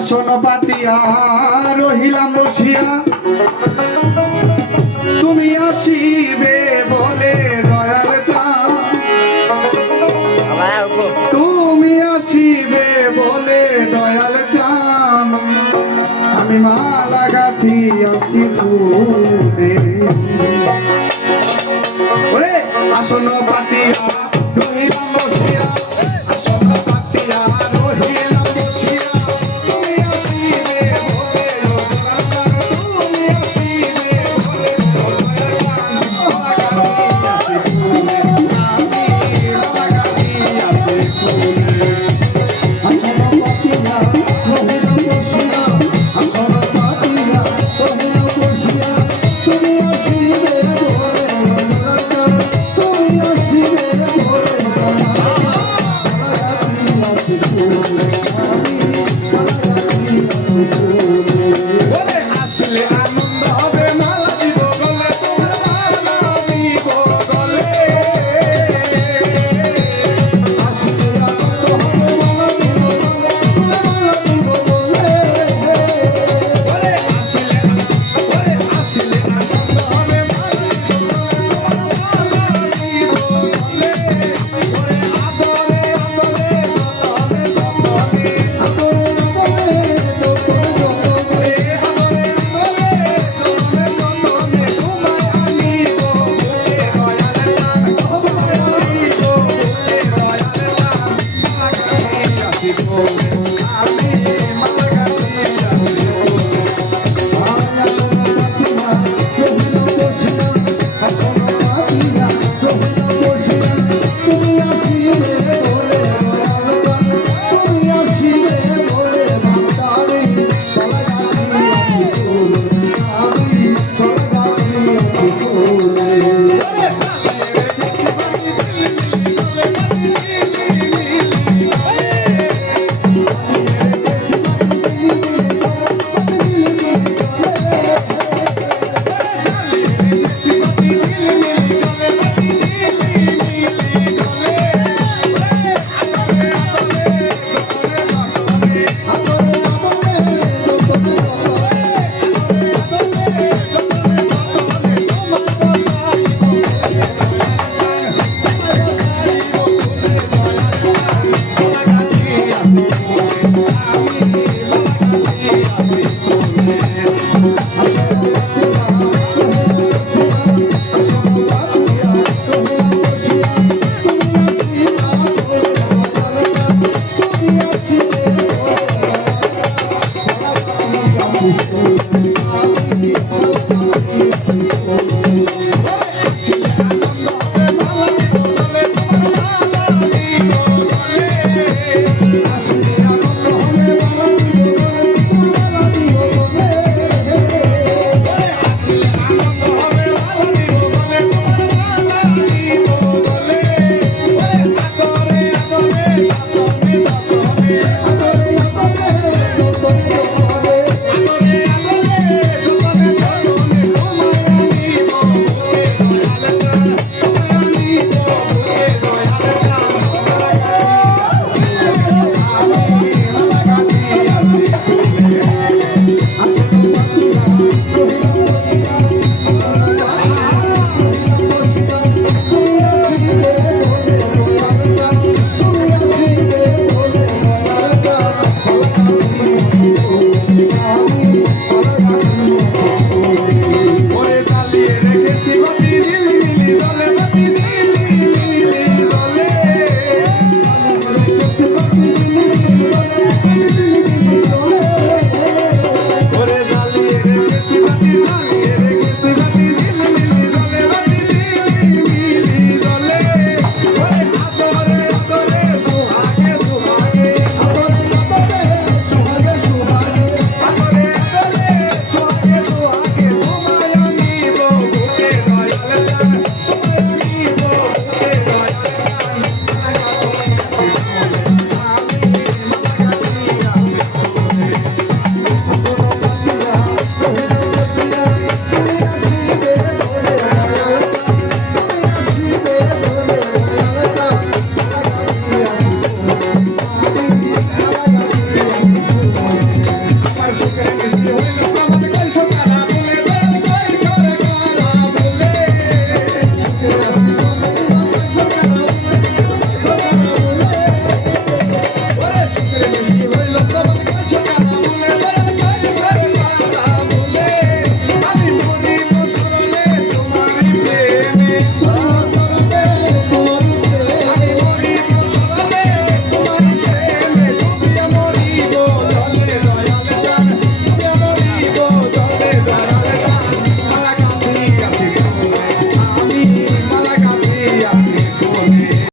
আসন পাতিয়া, রহিলাম বসিয়া তুমি আসিবে বলে দয়াল তুমি আসিবে বলে দয়াল চান আমি মালা গাথি আছি ফুলে। আসন পাতিয়া